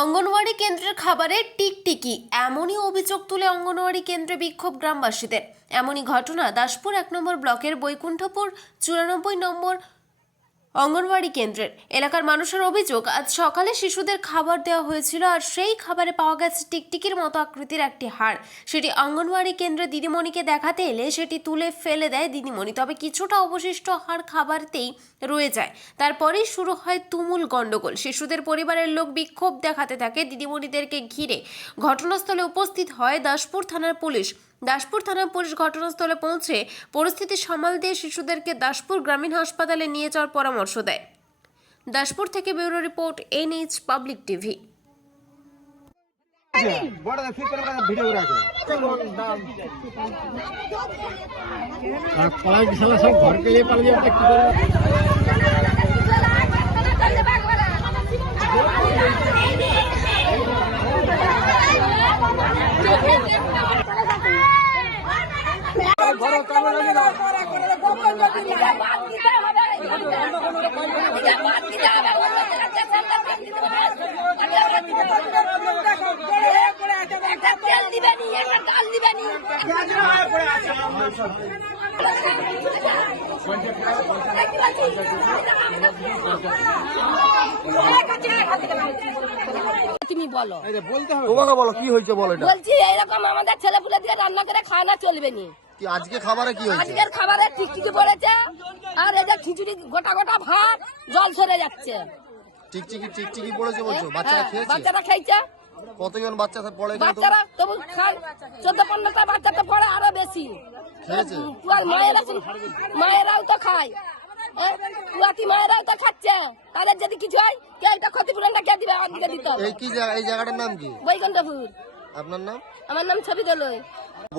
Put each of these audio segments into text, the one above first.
অঙ্গনওয়াড়ি কেন্দ্রের খাবারে টিকটিকি, এমনই অভিযোগ তুলে অঙ্গনওয়াড়ি কেন্দ্রে বিক্ষোভ গ্রামবাসীদের। এমনই ঘটনা দাসপুর 1 নম্বর ব্লকের বৈকুণ্ঠপুর 94 নম্বর অঙ্গনওয়াড়ি কেন্দ্রের এলাকার মানুষের অভিযোগ, আজ সকালে শিশুদের খাবার দেওয়া হয়েছিল আর সেই খাবারে পাওয়া গেছে টিকটিকির মতো আকৃতির একটি হাড়। সেটি অঙ্গনওয়াড়ি কেন্দ্রে দিদিমণিকে দেখাতে এলে সেটি তুলে ফেলে দেয় দিদিমণি, তবে কিছুটা অবশিষ্ট হাড় খাবারতেই রয়ে যায়। তারপরেই শুরু হয় তুমুল গন্ডগোল। শিশুদের পরিবারের লোক বিক্ষোভ দেখাতে থাকে দিদিমণিদেরকে ঘিরে। ঘটনাস্থলে উপস্থিত হয় দাসপুর থানার পুলিশ। দাসপুর থানার পুলিশ ঘটনাস্থলে পৌঁছে পরিস্থিতি সামাল দিয়ে শিশুদেরকে দাসপুর গ্রামীণ হাসপাতালে নিয়ে যাওয়ার পরামর্শ দেয়। দাসপুর থেকে bureau report, NH public TV. তুমি বলো, তোমাকে বলো কি হয়েছে বলো। এটা বলছি এরকম আমাদের ছেলেপুলে দিয়ে রান্না করে খাওয়ানো চলবে নি। আজকে খাবারে কি হয়েছে? আজকের খাবারে টিকটিকি পড়েছে আর এই যে খিচুড়ি গোটা গোটা ভাত জল সরে যাচ্ছে। টিকটিকি পড়েছে বলছো? বাচ্চারা খেয়েছে? বাচ্চারা খেয়েছে। কতজন বাচ্চা পড়ে? বাচ্চারা তবু 14-15টা বাচ্চা তো পড়ে, আরো বেশি খেয়েছে। মায়েরাও তো খায়, মায়েরাও তো খাচ্ছে। তাদের যদি কিছু হয় কেউ একটা ক্ষতিপূরণটা কে দিবে? আমার দিকে দিত। এই জায়গাটার নাম কি? বৈকুণ্ঠপুর। আপনার নাম? আমার নাম ছবি দলই।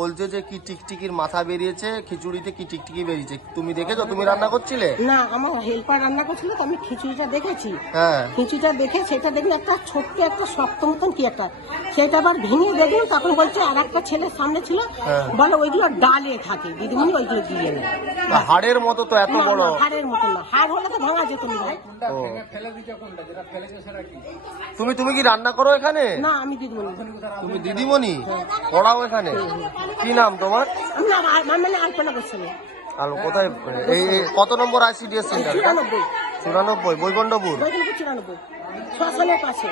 বলছে যে কি টিকটিকির মাথা বেরিয়েছে, খিচুড়িতে কি টিকটিকি বেরিয়েছে। তুমি দেখেছো? তুমি রান্না করছিলে? না, আমার হেল্পার রান্না করছিল, তো আমি খিচুড়িটা দেখেছি। হ্যাঁ, খিচুড়িটা দেখে সেটা দেখলে একটা ছোট্ট একটা শক্ত মতন কি একটা, সেটা আবার ভেঙে দেখলাম। তখন বলছে আর একটা ছেলের সামনে ছিল, বলে ওইগুলো ডালে থাকে, দিদিমণি ওইগুলো দিয়ে নেয়। হাড়ের মতো তো এত বড়? হাড়ের মতো না, হাড় হলে তো ভাঙা যেত না ভাই। তুমি কি রান্না করো এখানে? না, আমি দিদিমণি। তুমি দিদিমণি পড়াও এখানে? কি নাম তোমার? আমি না, মানে আলপনা করছিল। আর কোথায়? এই কত নম্বর ICDS সেন্টার? 94 94 বৈকুণ্ঠপুর। 94 শ্মশানের পাশে।